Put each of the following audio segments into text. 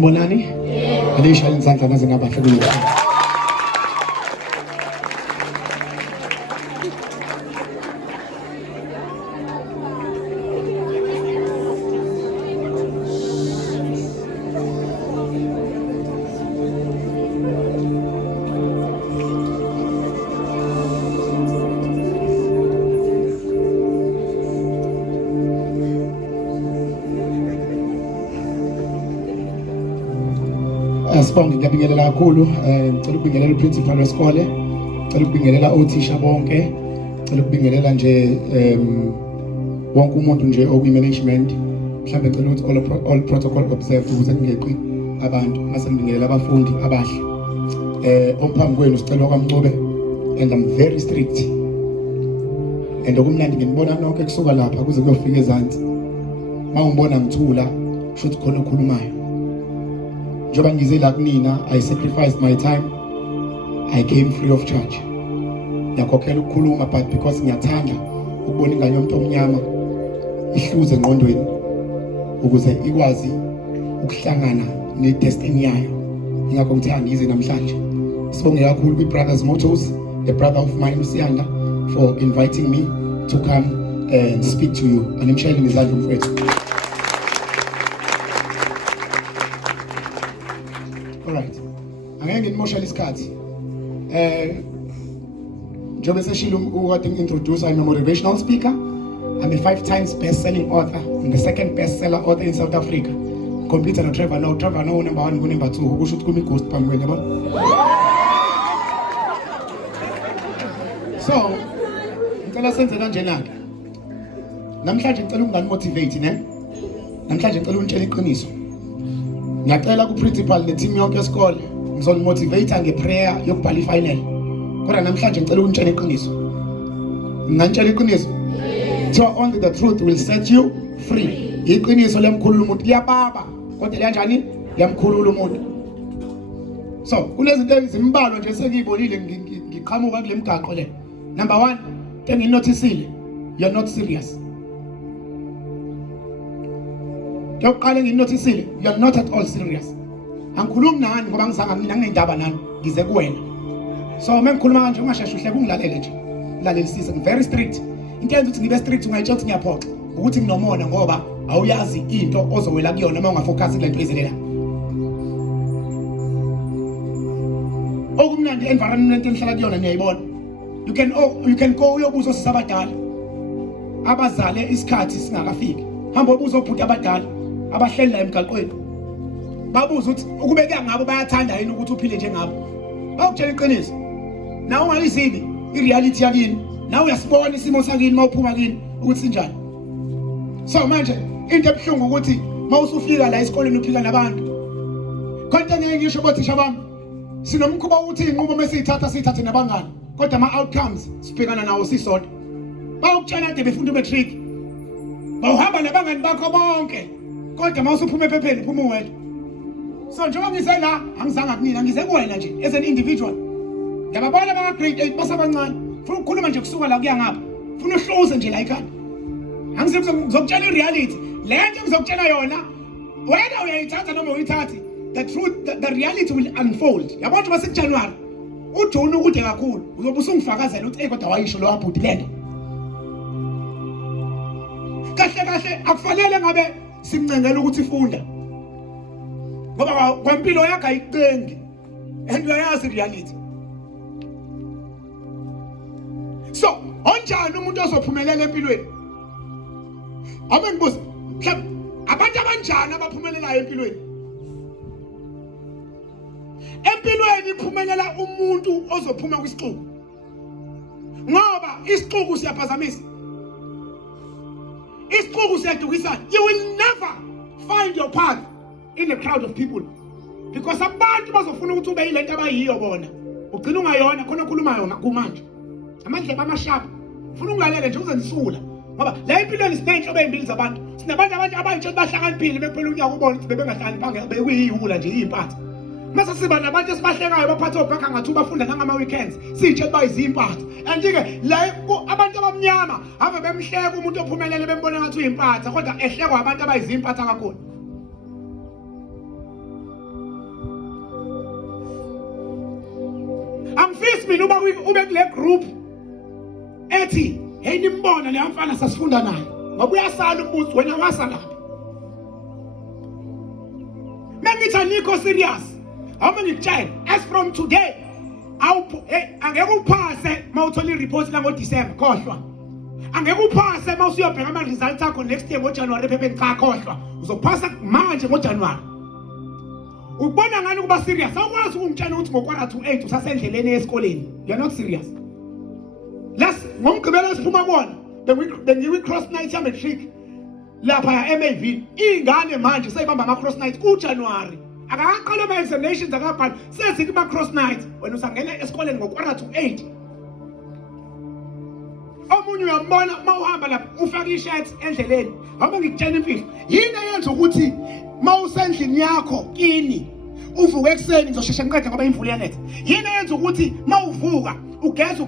Bonani? Alisha izandla naze ngabahle kulo. Sibonge ngiyabingelela kakhulu ngicela ukubingelela uprincipal wesikole ngicela ukubingelela othisha bonke ngicela ukubingelela nje wonke umuntu nje okwi-management mhlambe ngicela ukuthi all protocol observed ukuze kungeqi abantu mase ngibingelela abafundi abahle omphambi kwenu sicela kwaMncube and I'm very strict and okumnandi nginibona nonke kusuka lapha kuze kuyofika ezantsi mawungibona ngithula shothi khona okhulumayo njoba ngize la kunina I sacrificed my time I came free of charge ngiyakhokhela ukukhuluma but because ngiyathanda ukubona ingane yomuntu omnyama ihluze engqondweni ukuze ikwazi ukuhlangana ne-destiny yayo ingakho ngithanda ngize namhlanje sibonge kakhulu kwi-Brothers Motors the brother of mine uSiyanda for inviting me to come and speak to you animshayeleni izandla mfowethu. Alright. Angeke ngimoshele isikhathi. Njobe seshilo ukade ngintroduce I'm a motivational speaker. I'm a 5 times best-selling author. I'm the second best-seller author in South Africa. Computer no Trevor no number 1 ku number 2 ukusho ukuthi kumi ghost phambi kwenu yabona. So, ngicela senze kanjena ke. Namhlanje ngicela ukungani motivate ne? Namhlanje ngicela unitshela iqiniso. Ngiyacela ku principal ne team yonke yesikole ngizonimotivate ngeprayer yokubhala ifinal. Kodwa namhlanje ngicela ukunitshela iqiniso. Nginantshela iqiniso. So only the truth will set you free. Iqiniso liyamkhulula umuntu liyababa kodwa liyanjani? Liyamkhulula umuntu. So kunezinto ezimbalwa nje sekuyibonile ngiqhamuka kule migaqo le. Number 1, enginotisile, you're not serious. Yokuqala nginotisile, you're not at all serious. Angikhulumi nani ngoba ngizanga mina nginendaba nani, ngize kuwena. So mengikhuluma kanje ungasheshe uhle kungilalele nje. Lalelisise, I'm very strict. Into yenza ukuthi ngibe strict ungayitshela ukuthi ngiyaphoxa, ukuthi nginomona ngoba awuyazi into ozowela kuyona uma ungafocus kule nto ezilela. Okumnandi environment enhlala kuyona niyayibona. You can go uyobuza sisabadala. Abazale isikhathi singakafiki. Hamba ubuza obhuti abadala abahleli la emgaqweni. Babuza ukuthi ukubeka ngabo bayathanda yini ukuthi uphile njengabo. Bawukutshela iqiniso. Nawe ungayizini ireality yakini. Nawe uyasibona isimo sakini mawuphuma kini ukuthi sinjani. So manje into ebhlungu ukuthi mawusufika la esikoleni uphila nabantu. Konke ngeke ngisho bothisha bami. Sinomkhuba ukuthi inqubo mesiyithathe nabangani. Kodwa ama outcomes sibhekana nawo sisodwa. Bawukutshela ade befunda umatric. Bawuhamba nabangani bakho bonke. Kodwa mawusuphuma ephepheni uphuma uwedwa. So njengoba ngise la angizange kunina ngize kuwena nje as an individual. Ngiyababona baka grade 8 basabancane. Ufuna ukukhuluma nje kusuka la kuya ngapha. Ufuna uhluze nje la ekhanda. Angize ngizokutshela ireality. Le nto ngizokutshela yona wena uyayithatha noma uyithathi. The truth the reality will unfold. Yabona uma sekuJanuary uJune ukude kakhulu uzobe usungifakazela ukuthi kodwa wayisho lo wabhuti lento. Kahle akufanele ngabe simncengela ukuthi ifunda. Ngoba kwempilo yakhe ayiqengi. And uyayazi reality. So, onjani umuntu ozophumelela empilweni? Abe ngibuza, abantu abanjani abaphumelelayo empilweni? Empilweni iphumelela umuntu ozophuma kwisixuku. Ngoba isixuku siyaphazamisa. Isixuku siyadukisana. You will never find your path in a crowd of people. Because abantu bazofuna ukuthi ube yilento abayiyo bona. Ugcina ungayona khona okhuluma yona kumanje. Amandla amasharp. Ufuna ungalalele nje uzenisula. Ngoba la empilweni sinenhlobo ezimbili zabantu. Sinabantu abayitshela bahlakaniphile bephela unyaka ubona ukuthi bebengahlaniphanga bekuyihula nje izimpatha. Mase siba nabantu esibahlekayo baphatha obhaka ngathi bafunda ngama weekends sitshela bayizimpatha andike la abantu abamnyama ave bemhleka umuntu ophumelele bembona ngathi uyimpatha kodwa ehlekwa abantu abayizimpatha kakhulu mina ube kule group ethi hey nimbona le mfana sasifunda naye ngoba uyasala umbuzo wena wasalaphi mangithi anikho serious awuma ngikutshela as from today angeke uphase mawuthola ireport la ngoDecember khohlwa angeke uphase mawusiyobheka ama results akho next year ngoJanuary phephen cha khohlwa uzophasa manje ngoJanuary ubona ngani kuba serious awukwazi ukungitshela ukuthi ngo-8 usasendleleni esikoleni you're not serious ngomgqibelo siphuma kuona bengiyi cross night ya matric lapha ya MAV ingane manje seyibamba ama cross night kuJanuary akaqala ama examinations akabhala sezithi ama cross night wena usangena esikoleni ngo-8 omunye uyambona mawuhamba lapha ufaka i-shirt endleleni hamba ngikutshela imfihlo yini eyenza ukuthi mawusendlini yakho kini uvuka ekseni ngizosheshe ngiqede ngoba imvula iyanetha yini eyenza ukuthi mawuvuka ugeze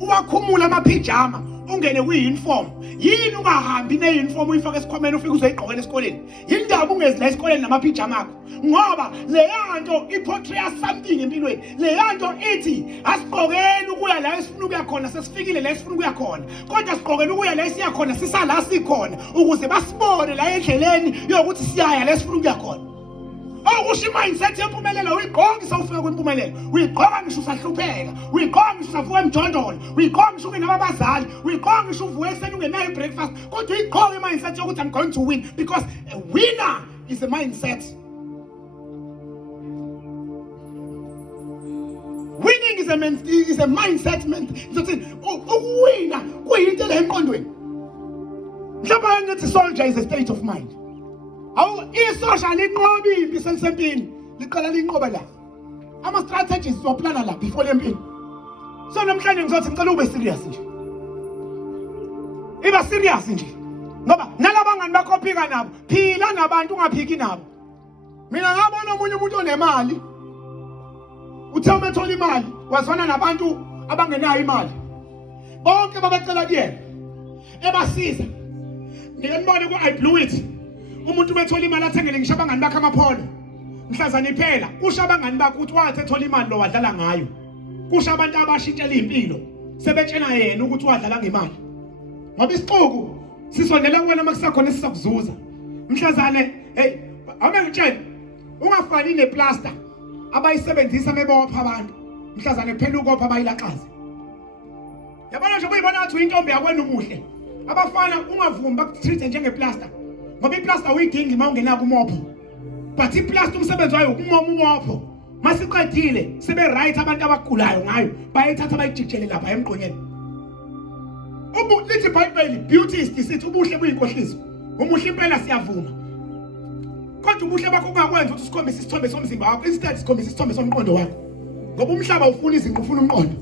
uwakhumula amapijama ungene kwi-uniform yini ungahambi ne-uniform uyifaka esikhwameni ufike uzoyiqokela esikoleni yindaba ungezi la esikoleni namapijama akho ngoba leyanto iportray something empilweni leyanto ithi asiqokeli ukuya la esifuna ukuya khona sesifikile la esifuna ukuya khona kodwa siqokela ukuya la esiya khona sisala sikhona ukuze basibone la endleleni yokuthi siyaya la esifuna ukuya khona okusho mindset yempumelelo uyigqoka sawufika kwimpumelelo uyigqoka ngisho usahlupheka uyigqoka ngisho usavuka emjondolo uyigqoka ngisho ungenabazali uyigqoka ngisho uvuka ekseni ungenayo breakfast kodwa uyigqoka imindset yokuthi I'm going to win because a winner is a mindset. Winning is a mindset. Ukuwina kuyinto le emqondweni mhlawumbe ngithi soldier is a state of mind. I-social inqoba impi sempini liqala linqoba la ama strategies zoplana la before lempini so namhlanje ngizothi ngicela ube serious nje iba serious nje ngoba nalabangani bakho phika nabo phila nabantu ungaphiki nabo mina ngabona omunye umuntu onemali uthe umethola imali wazwana nabantu abangenayo imali bonke babecela kuyena ebasiza ngiyembona ku I blew it umuntu bethola imali athengele ngisho abangani bakhe amaphono mhlazana iphela kusho abangani bakhe ukuthi wathi ethola imali lo wadlala ngayo kusho abantu abashintshela impilo sebetshela yena ukuthi wadlala ngemali ngoba isixuku sisondela kuwena makusakhona sisakuzuza mhlazane hey ame ngitshela ungafani neplaster abayisebenzisa mebopha abantu mhlazane kuphela ukopha abayilaxaza yabona nje uyibona ukuthi uyintombi yakwena umuhle abafana ungavumi bakutreat njengeplaster ngoba iplaster uyidinga mawungenako umopho but iplaster umsebenzi wayo umoma umopho masiqedile sebe right abantu abagulayo ngayo bayithatha bayijikjele lapha emqonyeni lithi iBhayibheli beauty is deceit ubuhle buyinkohliso umuhle impela siyavuma kodwa ubuhle bakho ungakwenza ukuthi sikhombise isithombe somzimba wakho instead sikhombise isithombe somqondo wakho ngoba umhlaba ufuna izinto ufuna umqondo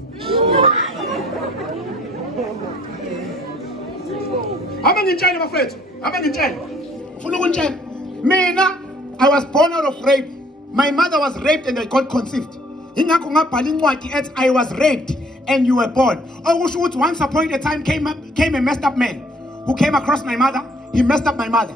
aba ngitshela bafethu aba ngitshela ufuna ukuntshela mina I was born out of rape my mother was raped and I got conceived ingakho ngabhala incwadi ethi I was raped and you were born okusho ukuthi once upon a time came a messed up man who came across my mother he messed up my mother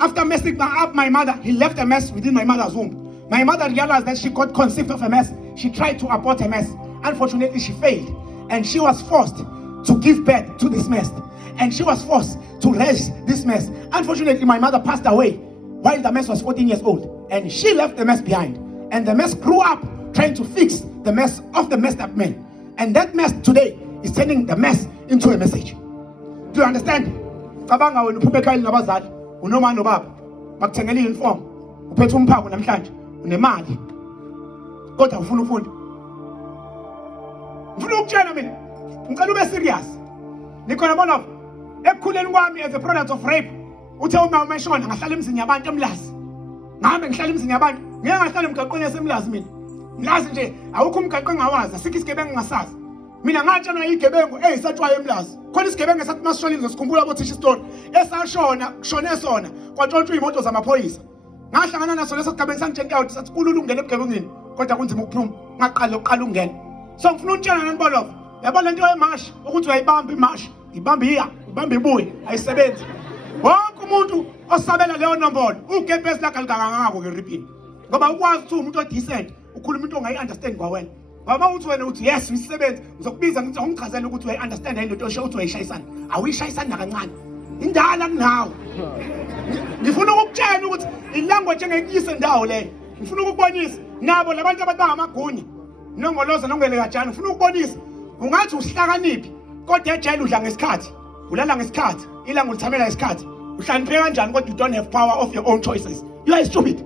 after messing up my mother he left a mess within my mother's womb my mother realized that she got conceived of a mess she tried to abort a mess unfortunately she failed and she was forced to give birth to this mess and she was forced to raise this mess unfortunately my mother passed away while the mess was 14 years old and she left the mess behind and the mess grew up trying to fix the mess of the messed up man and that mess today is turning the mess into a message do you understand cabanga wena uphume ekhaya nabazali unoma nobaba bakuthengela uniform uphethe umphako namhlanje unemali kodwa ufuna ufunda ufuna ukutshela mina ngicela ube serious nikhona bona ekukhuleni kwami as a product of rape uthe uma umeshona ngahlala emzini yabantu emlazi ngame ngihlala emzini yabantu ngeke ngahlala emgaqweni yasemlazi mina mlazi nje awukho umgaqo engawazi asikho isigebengu ngasazi mina ngatshana igebengu eyisatshwayo emlazi khona isigebengu esathi masishona ngizosikhumbula bothi story esashona kushone sona kwatshontsha imoto zamaphoyisa ngahlangana naso leso sigabeni sangitshela ukuthi sathi kulula ungena ebugebengini kodwa kunzima ukuphuma ngaqala uqala ungena so ngifuna ukutshela nanibolovo yabona into yemashi ukuthi uyayibamba imashi ibamba iya ibamba ibuye ayisebenzi wonke umuntu osabela leyo nombolo ugebhezi lakhe likangangako ke ripini ngoba ukwazi ukuthi umuntu odecent ukhuluma into ongayi understand kwawena Ngoba uthi wena uthi yes uyisebenzi ngizokubiza ngithi ungichazela ukuthi we understand into osho uthi uyishayisana. Awuyishayisana kancane. Indala kunawo. Ngifuna ukukutshela ukuthi ilanguage engekuyise ndawo leyo. Ngifuna ukukubonisa nabo labantu abantu bangamagunya. Nongoloza nongelekajana ngifuna ukubonisa ungathi usihlakaniphi kodwa ejele udla ngesikhathi. Ulala ngesikhathi. Ilanga ulithamela ngesikhathi. Uhlanipheke kanjani kodwa you don't have power of your own choices. You are stupid.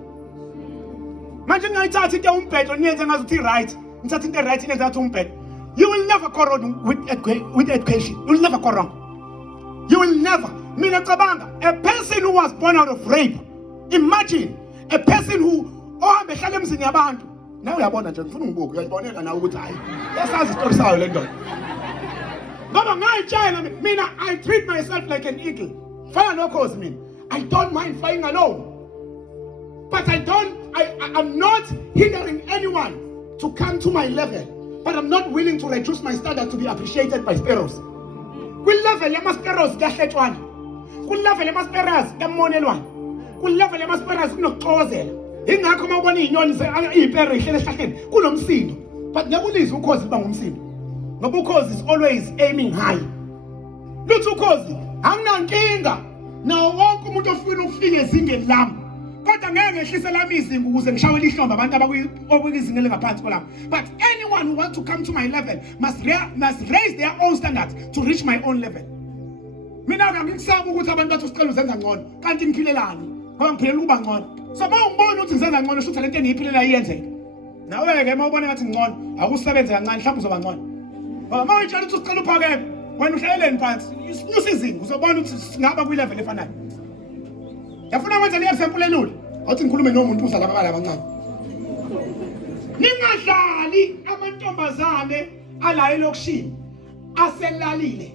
Manje ngayithatha into umbhedo niyenze ngazuthi right. Ngithatha into right niyenze ngathi umbhedo. You will never go wrong with education. You will never go wrong. You will never. Mina cabanga, a person who was born out of rape. Imagine a person who ohambe ehlala emzini yabantu. Nawe uyabona nje ngifuna ungibuke uyayibonela nawe ukuthi hayi. Yasazi isitori sayo le ndoda. Ngoba ngayitshela mina I treat myself like an eagle. Fire no cause me. I don't mind flying alone. But I'm not hindering anyone to come to my level. But I'm not willing to reduce my standard to be appreciated by sparrows. Kwi level yama sparrows kuyahletshwana. Kwi level yama sparrows kuyamonelwana. Kwi level yama sparrows kunokuxokozela. Ingakho mawubona izinyoni izipero ihlele esihlahleni kunomsindo. But ngekulizwe ukhozi liba ngumsindo. Ngoba ukhozi is always aiming high. Lutho ukhozi anginankinga nawo wonke umuntu ofuna ukufika ezingeni lami. Kodwa ngeke ngehlise lami izinga ukuze ngishawele ihlombe abantu abakwizinga elingaphansi kwami. But anyone who wants to come to my level must raise their own standards to reach my own level. Mina ngikusaba ukuthi abantu bathi usicela uzenza ngcono kanti ngiphilelani ngoba ngiphilela ukuba ngcono. So mawungibona ukuthi ngizenza ngcono sho talent engiyiphilela iyenzeka. Nawe ke mawubona ngathi ngcono akusebenze kancane mhlawumbe uzoba ngcono. Ngoba mawuyitshela ukuthi usicela uphakeme wena uhleleleni phansi nyusa izinga uzobona ukuthi singaba kwi level efanayo. Yafuna kwenza le example elula. Awuthi ngikhulume nomuntu uzala ababala abancane. Ningadlali amantombazane ala elokishini aselalile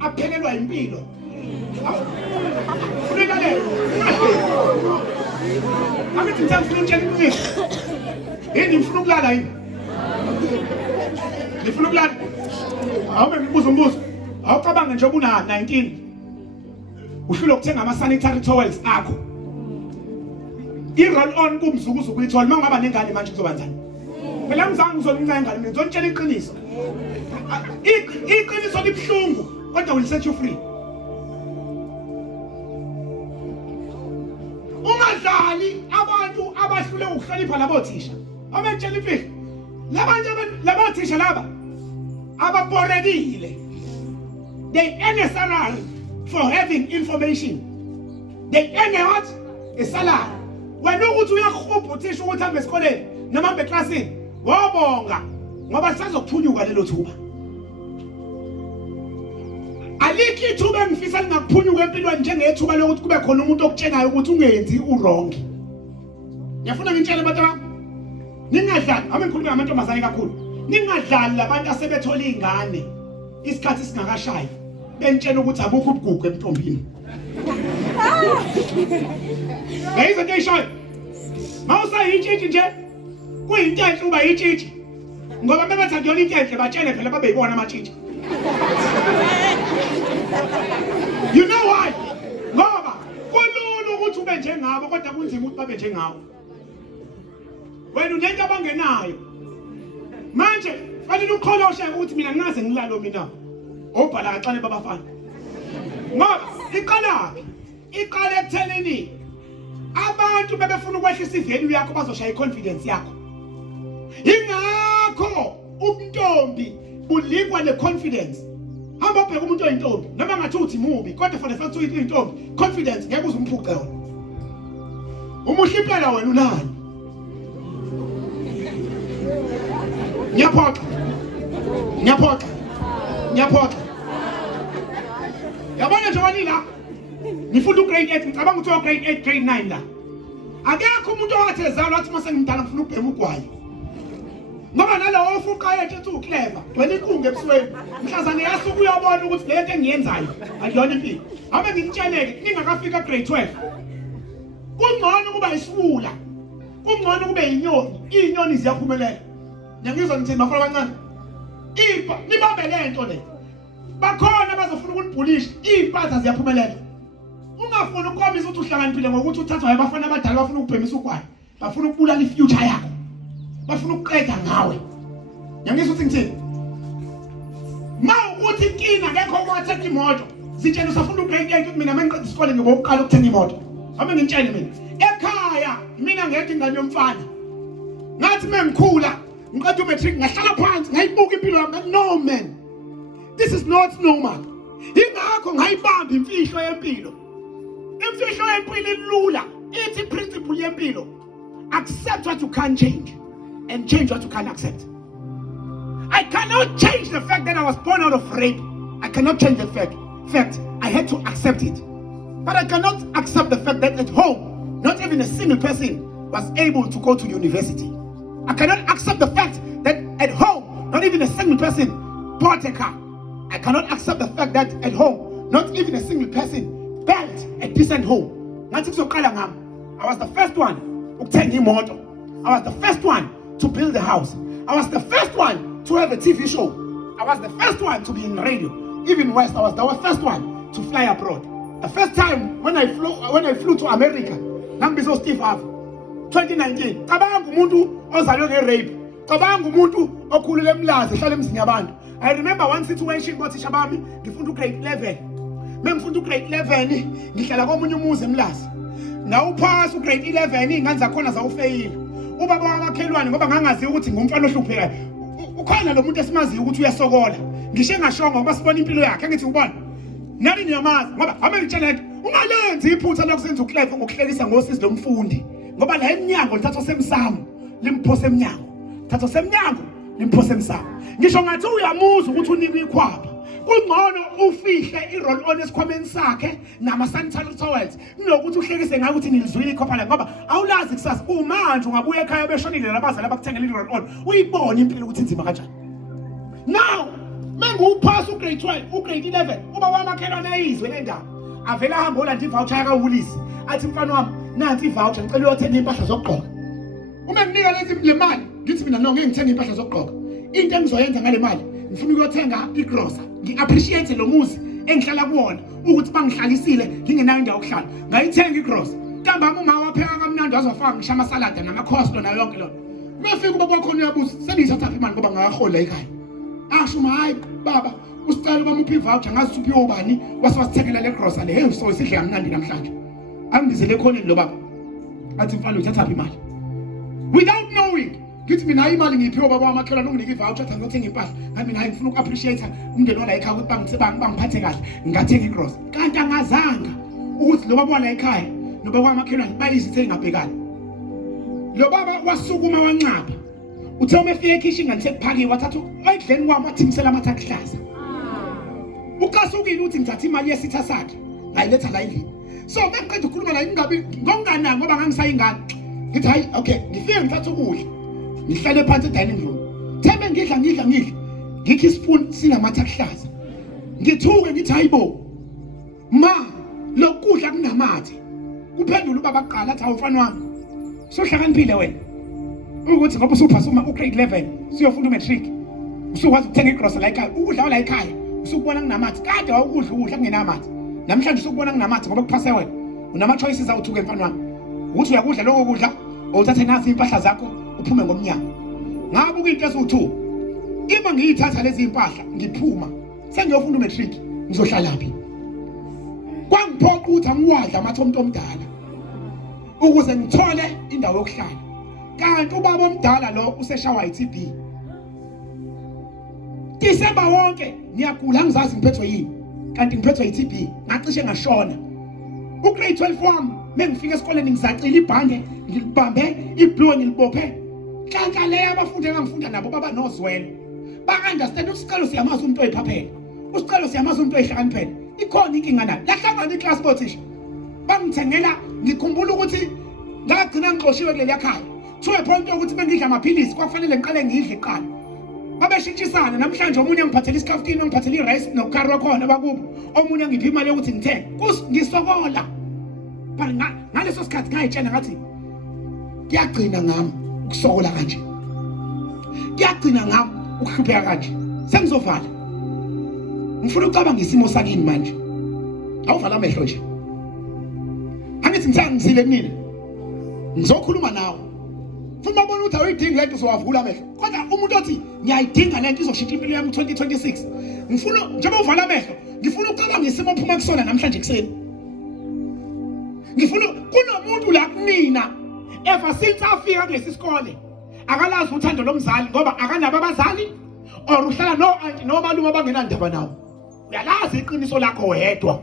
aphelelwa impilo. Ulalele. Akithi ngifuna ukutshela ukuthi yini ngifuna ukulala yini? Ngifuna ukulala. Awube ngibuza umbuzo. Awucabanga nje ubuna 19. Uhlule ukuthenga ama sanitary towels akho. I-roll on kumzukuzu kuyithola mangaba nengane manje kuzoba njani? Phela ngizange ngizolunga ingane mina ngizonitshela iqiniso. Iqiniso libhlungu kodwa will set you free. Ungadlali abantu abahlule ukuhlonipha labo thisha. Abantshela impilo. Labo thisha laba ababorekile. They earn a salary for having information. They earn a what? A salary. Wena ukuthi uyakhupha uthisha ukuthi hambe esikoleni noma hambe eklasini wabonga ngoba sizokuphunyuka lelo thuba. Alikho ithuba engifisa lingakuphunyuka empilweni njengethuba lokuthi kube khona umuntu okutshenayo ukuthi ungenzi uwrong. Ngiyafuna ngitshele abantu bami ningadlali ame ngikhuluma ngamantombazane kakhulu. Ningadlali labantu asebethola izingane isikhathi singakashayi. Bentshela ukuthi abukho ubugugu emntombini. Ngayizwe into eyishoyo. Mawusayitshitshi nje kuyinto enhle uba yitshitshi. Ngoba bebathi akuyona into enhle batshele phela babeyibona amatshitshi. You know why? Ngoba kulula ukuthi ube njengabo kodwa kunzima ukuthi babe njengawo. Wena unento abangenayo. Manje fanele ukholoshe ukuthi mina nginaze ngilalo mina. Obhala kaxane babafana. Ngoba iqala ekuthenini abantu bebefuna ukwehlisa ivalue yakho bazoshaya iconfidence yakho. Ingakho ubuntombi bulikwa neconfidence. Hamba ubheka umuntu oyintombi noma ngathi uthi mubi kodwa for the fact ukuthi uyintombi confidence ngeke uzumphuca yona. Umuhle impela wena unani? Ngiyaphoxa. Yabona nje wani la ngifunda ugrade 8 ngicabanga ukuthi grade 8 grade 9 la. Akekho umuntu owathi ezalwa athi mase ngimdala ngifuna ukubhema ugwayi. Ngoba nalowo ofuqa yethu ethi uclever, wena iqunge ebusweni. Mhlazane yasuku uyabona ukuthi le nto engiyenzayo akuyona impilo. Ame ngikutsheleke ningakafika grade 12. Kungcono kuba isifula. Kungcono kube inyoni. Inyoni ziyaphumelela. Ngiyangizwa ngithi bafana abancane. Nibambe le nto le. Bakhona bazofuna ukunibhulisha, impatha ziyaphumelela. Ungafuni ukukhombisa ukuthi uhlakaniphile ngokuthi uthathwa abafana abadala bafuna ukubhemisa ugwayi. Bafuna ukubulala ifuture yakho. Bafuna ukuqeda ngawe. Yangizwa ukuthi ngithini? Mawukuthi inkinga ngekho ukuthenga imoto. Sitshela usafuna ugrade 8 ukuthi mina mangiqeda isikole ngibokuqala ukuthenga imoto. Ame ngitshele mina. Ekhaya mina ngeke ingane yomfana. Ngathi mengikhula, ngiqeda umatric ngahlala phansi ngayibuka impilo yami. No man. This is not normal. Ingakho ngayibamba imfihlo yempilo. Imfihlo yempilo ilula. Ithi principle yempilo. Accept what you can't change and change what you can't accept. I cannot change the fact that I was born out of rape. I cannot change the fact. I had to accept it. But I cannot accept the fact that at home, not even a single person was able to go to university. I cannot accept the fact that at home, not even a single person bought a car. I cannot accept the fact that at home, not even a single person built a decent home. I was the first one to take imoto. I was the first one to build a house. I was the first one to have a TV show. I was the first one to be in radio. Even West, I was the first one to fly abroad. The first time when I flew to America, Nambizo Steve Harvey, 2019. Kabangu muntu ozalwe nge-rape. Kabangu muntu okhulule emlazi ehlala emzini yabantu. I remember one situation ngothisha bami ngifunda ugrade 11. Mengifunda ugrade 11 ngihlala komunye umuzi emlazi. Nawuphasa ugrade 11 ingane zakhona zawufeyila. Ubaba wamakhelwane ngoba ngangazi ukuthi ngumfana ohluphekayo. Ukhona lo muntu esimaziyo ukuthi uyasokola. Ngisho engashonga ngoba sibona impilo yakhe ngithi ubona. Nami ngiyamazi ngoba amengitshela nto ungalenzi iphutha lokusenza uclever ngokuhlekisa ngosizi lomfundi. Ngoba la eminyango lithatha semsamo limphose eminyango. Thatha semnyango limphose emsamo. Ngisho ngathi uyamuzwa ukuthi unikwe ikhwapha. Kungcono ufihle i-roll on esikhwameni sakhe nama-sanitary towels kunokuthi uhlekise ngayo ukuthi nilizwile ikhopha la ngoba awulazi kusasa umanje ungabuya ekhaya beshonile nabazali abakuthengela i-roll on uyibone impilo ukuthi inzima kanjani. Now menguphasa ugrade 12 ugrade 11 uba wamakhelwane eyizwe le ndaba avela ahamba olanda ivoucher yakawulisi athi mfana wami nansi ivoucher ngicela uyothenga impahla zokugqoka. Uma nginika le mali ngithi mina no ngeke ngithenge impahla zokugqoka. Into engizoyenza ngale mali ngifuna ukuyothenga igrosa. Ngi-appreciate lo muzi engihlala kuwona ukuthi bangihlalisile ngingenayo indawo yokuhlala. Ngayithenga igrosa. Ntambama uma wapheka kamnandi wazofaka ngisha amasalada nama-coleslaw nayo yonke lona. Mefika ubaba wakho uyabuza sengiyithatha imali ngoba ngayahola ekhaya. Asho hayi baba usicela bamuphi ivoucher ngazi uphi obani wasithekela le grosa le hey so isidle kamnandi namhlanje. Angibizele khoneni lo baba. Athi mfana uthatha imali. Without knowing ngithi mina imali ngiphiwe baba wamakhelwane unginike ivoucher athi ngiyothenga impahla ngami mina ngifuna uku-appreciate umndeni wala ekhaya ukuthi bangiphathe kahle ngathenga igrosa. Kanti angazanga ukuthi lo baba wala ekhaya noba kwamakhelwane bayizithe ngabhekana. Lo baba wasukuma wancapha uthe uma efika ekhishi ngani sekuphakiwe wathatha ekudleni kwami wathimisela amathe akuhlaza. Ukasukile uthi ngithatha imali yesitha sakhe ngayiletha la endlini. So mengiqeda ukukhuluma la ingabi ngongana ngoba ngangisayingane ngithi hayi okay ngifike ngithatha ukudla ngihlale phansi edining room thembe ngidla ngikho ispoon sinamathe akuhlaza ngithuke ngithi hayibo ma lokudla kunamathe. Kuphendula ubaba kuqala athi awufana wami sohlakaniphile wena ukuthi ngoba usuphasuma ugrade 11 siyofunda umatric usukwazi ukuthenga igrosa la ekhaya ukudla la ekhaya usukubona kunamathe kade wawukudla kungenamathe namhlanje usukubona kunamathe ngoba kuphase wena unama choices awuthuke mfana wami ukuthi uyakudla lokho kudla uthathe nasi impahla zakho uphume ngomnyango. Ngabuka into esu2 ima ngiyithatha lezi impahla ngiphuma sengiyofunda umatric ngizohlala phi kwangiphoqa ukuthi angiwadla amathomto omdala ukuze ngithole indawo yokuhlala. Kanti ubaba omdala lo useshawa iTB. Disemba wonke ngiyagula ngizazi ngiphethwe yini kanti ngiphethwe iTB ngacishe ngashona. Ugrade 12 wami mengifika esikoleni ngizacila ibhande ngilibambe iblue ngilibophe. Kanti le abafundi engangifunda nabo baba nozwelo ba-understand usicelo siyamazi umuntu oyiphaphela usicelo siyamazi umuntu oyihlakaniphela. Ikhona inkinga nayo lahlangana i-class thisha bangithengela ngikhumbula ukuthi ngagcina ngixoshiwe kuleli yakhaya to a point yokuthi bengidla amaphilisi kwafanele ngiqale ngidle kuqala. Babeshintshisana namhlanje omunye ngiphathela isikafutini ngiphathela irice nokukari wakhona bakubo omunye ngiphi imali yokuthi ngithenge ngisokola. But ngaleso sikhathi ngayitshela ngathi kuyagcina ngami ukusokola kanje kuyagcina ngami ukuhlupheka kanje sengizovala ngifuna ucabanga isimo sakini manje awuvala amehlo nje angithi ngizile mina ngizokhuluma nawe futhi babona ukuthi awuyidingi lento uzowavula amehlo. Kodwa umuntu othi ngiyayidinga lento izoshintsha impilo yami 2026. Ngifuna njengoba uvala amehlo, ngifuna ucabanga isimo ophuma kusona namhlanje kuseni. Ngifuna kunomuntu la kunina ever since afika kulesi sikole akalazi uthando lomzali ngoba akanabo abazali or uhlala no auntie nomalume abangenandaba nawo. Uyalazi iqiniso lakho wedwa.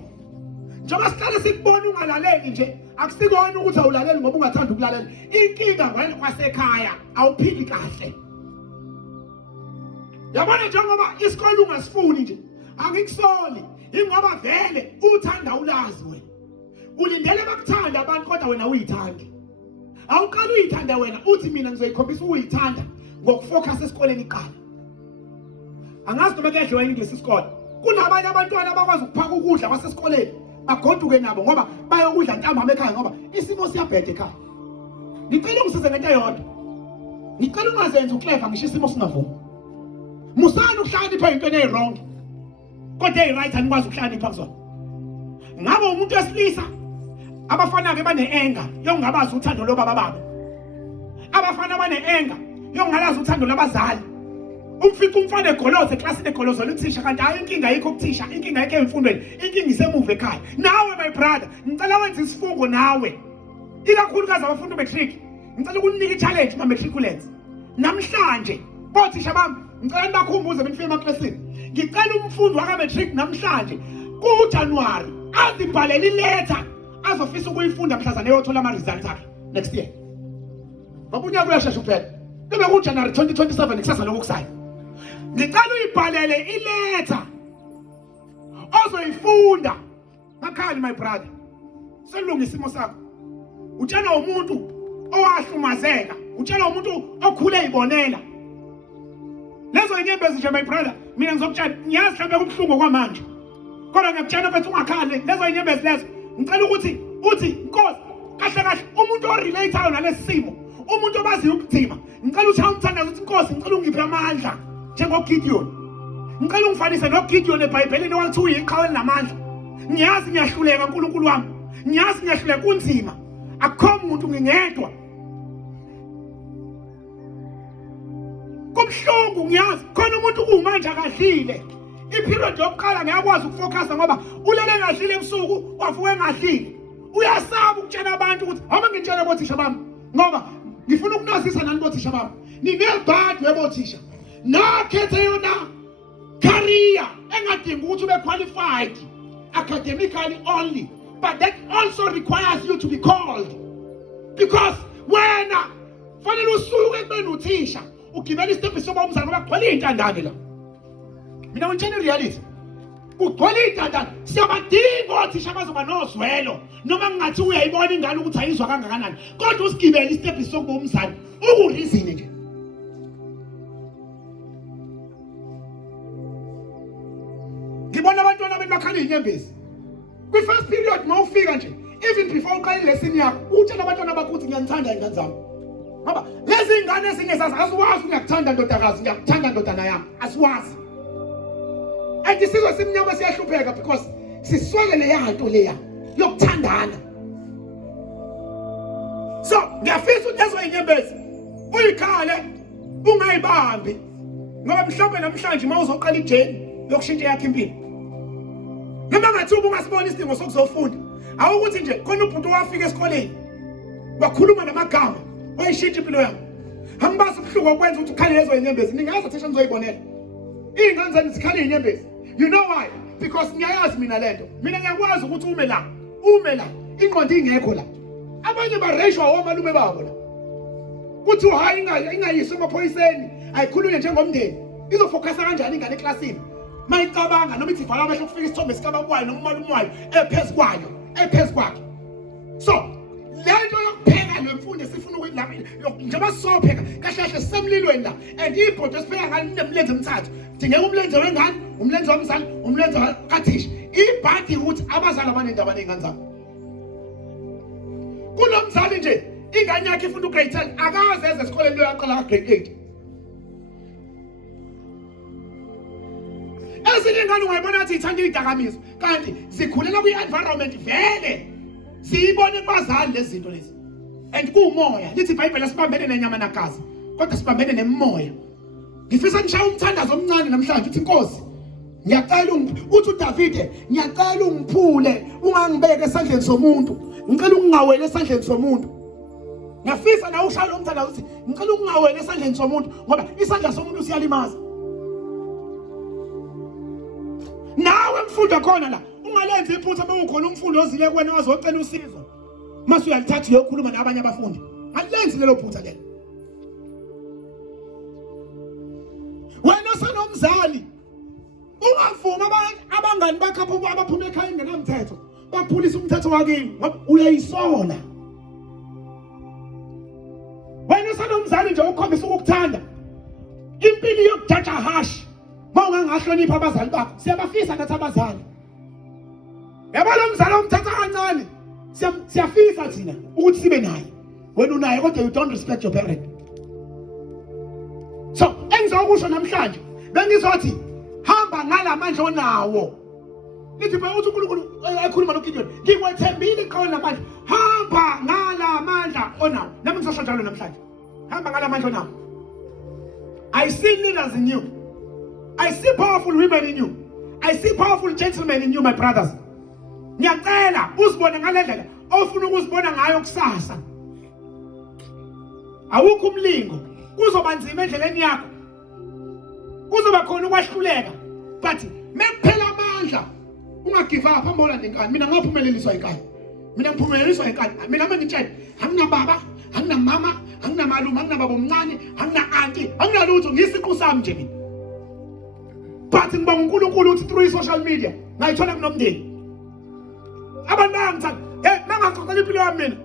Njengoba sihlale sikubona ungalaleli nje akusikona ukuthi awulaleli ngoba ungathanda ukulalela. Inkinga wena kwasekhaya awuphili kahle. Yabona njengoba isikole ungasifuni nje angikusoli ingoba vele uthanda ulazi wena. Ulindele bakuthanda abantu kodwa wena uyithandi. Awuqala uyithanda wena uthi mina ngizoyikhombisa uyithanda ngokufocus esikoleni iqala. Angazi noma kuyadliwa yini kulesi sikole. Kunabanye abantwana abakwazi ukuphaka ukudla kwasesikoleni bagoduke nabo ngoba bayokudla ntambama ekhaya ngoba isimo siyabhede ekhaya. Ngicela ungisize ngento eyodwa. Ngicela ungazenzi uclever ngisho isimo singavumi. Musana ukuhlakanipha into ewrong. Kodwa right anikwazi ukuhlakanipha kuzona. Ngabe umuntu wesilisa abafana ke bane-anger yokungabazi uthando lobaba babo. Abafana bane-anger yokungalazi uthando labazali. Umfica umfana egoloza eklasini egolozela uthisha kanti hayi inkinga ayikho kuthisha, inkinga ayikho emfundweni, inkinga isemuva ekhaya. Nawe my brother, ngicela wenze isifungo nawe. Ikakhulukazi abafundi be-matric, ngicela ukunika i-challenge ma-matriculants. Namhlanje, bothisha bami, ngicela nibakhumbuze benifike emaklasini. Ngicela umfundi waka-matric namhlanje ku-January azibhalele iletha azofisa ukuyifunda mhlazane eyothola ama-results akhe next year. Ngoba unyaka uyashesha uphela. Kube ku-January 2027 kusasa lokukusayo. Ngicela uyibhalele iletha ozoyifunda ngakhali my brother. Selunga isimo sakho. Utshela umuntu owahlumazeka, utshela umuntu okhule ibonela. Lezo inyembezi nje my brother, mina ngizokutshela ngiyazi mhlawumbe kubhlungu kwamanje. Kodwa ngiyakutshela mfethu ungakhali lezo inyembezi lezo. Ngicela ukuthi Nkosi kahle kahle umuntu orelateayo nalesi simo, umuntu obaziyo ukudima. Ngicela uthi awumthandaza ukuthi Nkosi ngicela ungiphe amandla njengoGideon. Ngicela ungifanise noGideon eBhayibhelini wathi uyiqhawe elinamandla. Ngiyazi ngiyahluleka uNkulunkulu wami. Ngiyazi ngiyahluleka kunzima. Akukho umuntu ngingedwa. Kubhlungu ngiyazi khona umuntu kumanje akadlile. Iperiod yokuqala ngiyakwazi ukufocus ngoba ulele ngadlile ebusuku wavuka engadlile. Uyasaba ukutshela abantu ukuthi hamba ngitshele bothisha bami ngoba ngifuna ukunazisa nani bothisha bami. Ninebhadi webothisha. Nakhethe yona career engadingi ukuthi ube qualified academically only, but that also requires you to be called. Because when fanele usuke ekubeni uthisha ugibela istephi soba umzali ngoba kugcwele iy'ntandane la. Mina ngitshela reality. Kugcwele iy'ntandane. Siyabadinga othisha abazoba nozwelo noma ngathi uyayibona ingane ukuthi ayizwa kangakanani. Kodwa usigibele istephi sokuba umzali ukurizini nje. Ngibona abantwana bakhala inyembezi. Kwi-first period mawufika nje, even before uqala lesson yakho, utshela abantwana bakho ukuthi ngiyanithanda ingane zami. Ngoba lezi ingane ezingezazi asiwazi uyakuthanda ndodakazi, ngiyakuthanda ndodana yami, asiwazi. And isizwe simnyama siyahlupheka because siswele leya nto leya yokuthandana. So, ngiyafisa ukuthi lezo inyembezi uyikhale ungayibambi. Ngoba mhlawumbe namhlanje mawuzoqala ijeni yokushintsha yakhe impilo. Noma ngathi ungasibona isidingo sokuzofunda, awukuthi nje khona ubhuti wafika esikoleni wakhuluma namagama wayishintsha impilo yakho. Hambaza ubuhlungu okwenza ukuthi ukhale lezo inyembezi. Ningazi thisha nizoyibonela. Iy'ngane zenu zikhale inyembezi. You know why? Because ngiyayazi mina lento. Mina ngiyakwazi ukuthi ume la ingqondo ingekho la. Abanye bareshwa omalume babo la. Kuthi hayi ingayisi emaphoyiseni ayikhulunywe njengomndeni. Izofocusa kanjani ingane eklasini? Mayicabanga noma ithi vala amehlo ukufika isithombe sikababwayo noma umalume wayo ephezu kwakhe. So lento yokupheka lemfundo sifuna ukuyilapha njengoba sizopheka kahle kahle sisemlilweni la and ibhodo esipheka ngani nemlenze emithathu. Dingeka umlenze wengane, umlenze womzali, umlenze kathisha. Ibhadi ukuthi abazali abanendaba nezingane zabo. Kulo mzali nje ingane yakhe ifunda ugrade 10 akaze eze esikoleni lo yaqala grade 8. Ezinye ingane ungayibona ukuthi ithanda idakamizwa kanti zikhulela kwi-environment vele siyibone kubazali lezi zinto lezi. and kumoya lithi iBhayibheli sibambene nenyama nagazi kodwa sibambene nemoya. Ngifisa ngishaye umthandazo omncane namhlanje uthi Nkosi ngiyacela uthi uDavide ngiyacela ungiphule ungangibeke esandleni somuntu ngicela ungingawele esandleni somuntu. Ngiyafisa na ushaya lo mthandazo uthi ngicela ungingawele esandleni somuntu ngoba isandla somuntu siyalimaza. Nawe mfunda khona la ungalenza iphutha bekukhona umfundi ozile kuwena ozocela usizo mase uyalithatha uyokhuluma nabanye abafundi. Alilenzi lelo phutha lelo. Wena sanomzali ungavuma abangani bakho abaphuma ekhaya ngenamthetho baphulisa umthetho wakini ngoba uyayisola. Wena sanomzali nje ukhombisa ukukuthanda impilo yokujaja hash mawungangahlonipha abazali bakho siyabafisa nathi abazali. Yabona umzali omthatha kancane siyafisa thina ukuthi sibe naye wena unaye kodwa you don't respect your parent. So engizokusho namhlanje bengizothi hamba ngalamandla onawo. Lithi uthi uNkulunkulu ekhuluma noGideon ngikwethembile iqhawe namandla hamba ngalamandla onawo. Nami ngizosho njalo namhlanje hamba ngalamandla onawo. I see leaders in you. I see powerful women in you. I see powerful gentlemen in you, my brothers. Ngiyacela uzibone ngalendlela ofuna ukuzibona ngayo kusasa. Awukho umlingo kuzoba nzima endleleni yakho. Kuzoba khona ukwahluleka. But mekuphela amandla ungagive up ambola nenkani. Mina ngaphumeleliswa inkani. Mina ngiphumeleliswa inkani. Mina mangitshela anginababa, anginamama, anginamalume, anginababa omncane, angina-auntie, anginalutho ngisiqu sami nje mina. But ngibonga uNkulunkulu uthi through social media ngayithola kunomndeni. Abantu bangithanda mangaxoxela impilo yami mina.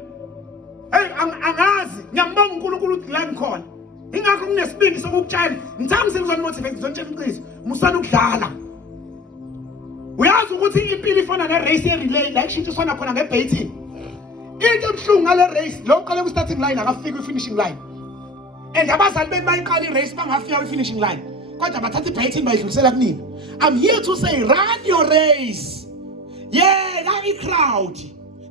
Angazi ngiyambonga uNkulunkulu ukuthi la ngikhona. Ingakho nginesibindi sokukutshela ngithanda ngizonimotivate ngizonitshela iqiniso musana ukudlala. Uyazi ukuthi impilo ifana ne-race relay la ishintshiswana khona ngebaiting. Into ebuhlungu ngale race lo uqale ku-starting line akafika kwi-finishing line. And abazali beni bayiqala i-race bangafika kwi-finishing line. Kodwa bathatha ibaiting bayidlulisela kunini. I'm here to say run your race. Yeah, that is crowd.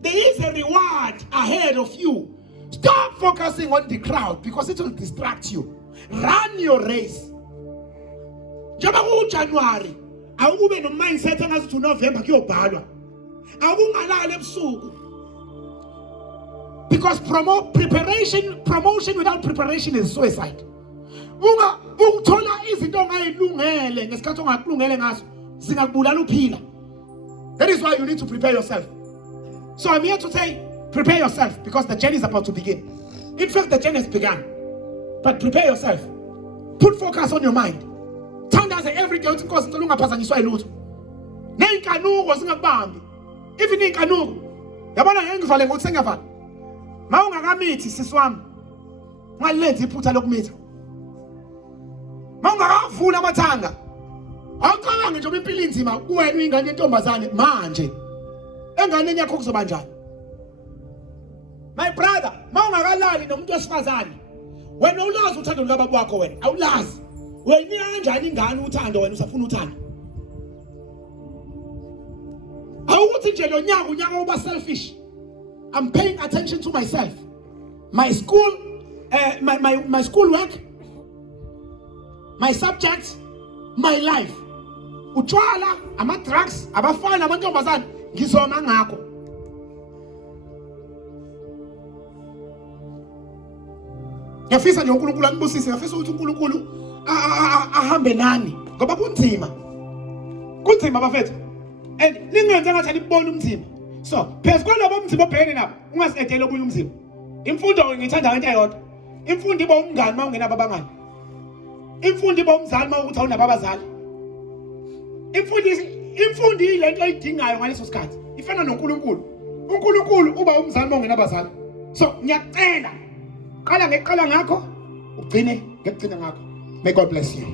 There is a reward ahead of you. Stop focusing on the crowd because it will distract you. Run your race. Njengoba kuJanuary, awube no mindset engathi uNovember kuyobhalwa. Awungalala ebusuku. Because promotion without preparation is suicide. Ukuthola izinto ongayilungele ngesikhathi ongakulungele ngaso zingakubulala uphila. That is why you need to prepare yourself. So I'm here to say, prepare yourself because the journey is about to begin. In fact, the journey has begun. But prepare yourself. Put focus on your mind. Thandaze every day uthi Nkosi ngicela ungaphazanyiswa yilutho. Neyinkanuko zingakubambi. Even inkanuko. Yabona ngeke ngivale ngokuthi sengiyavala. Mawungakamithi sisiwami. Ngalenza iphutha lokumitha. Mawungakavula amathanga. Awucabange nje impilo inzima kuwena uyingane yentombazane manje. Enganeni yakho kuzoba njani? My brother, mawungakalali nomuntu wesifazane. Wena ulazi uthando lwababa wakho wena. Awulazi. Wena kanjani ingane uthando wena usafuna uthando? Awukuthi nje lo nyaka uba selfish. I'm paying attention to myself. My school, my school work, my subjects, my life. Utshwala, ama-drugs, abafana, amantombazane, ngizoma ngakho. Ngiyafisa nje uNkulunkulu anibusise, ngiyafisa ukuthi uNkulunkulu ahambe nani ngoba kunzima. Kunzima bafethu. And ningenze ngathi alibona umzimba. So, phezulu kwalabo umzimba obhekene nabo, ungasidedele obunye umzimba. Imfundo ngithanda into eyodwa. Imfundo iba umngani mawungenabo abangani. Imfundo iba umzali mawukuthi awunabo abazali. Imfundo ilento ayidingayo ngaleso sikhathi. Ifana noNkulunkulu. uNkulunkulu uba umzali mawungenabazali. So, ngiyacela qala ngekqala ngakho ugcine ngekugcina ngakho. May God bless you.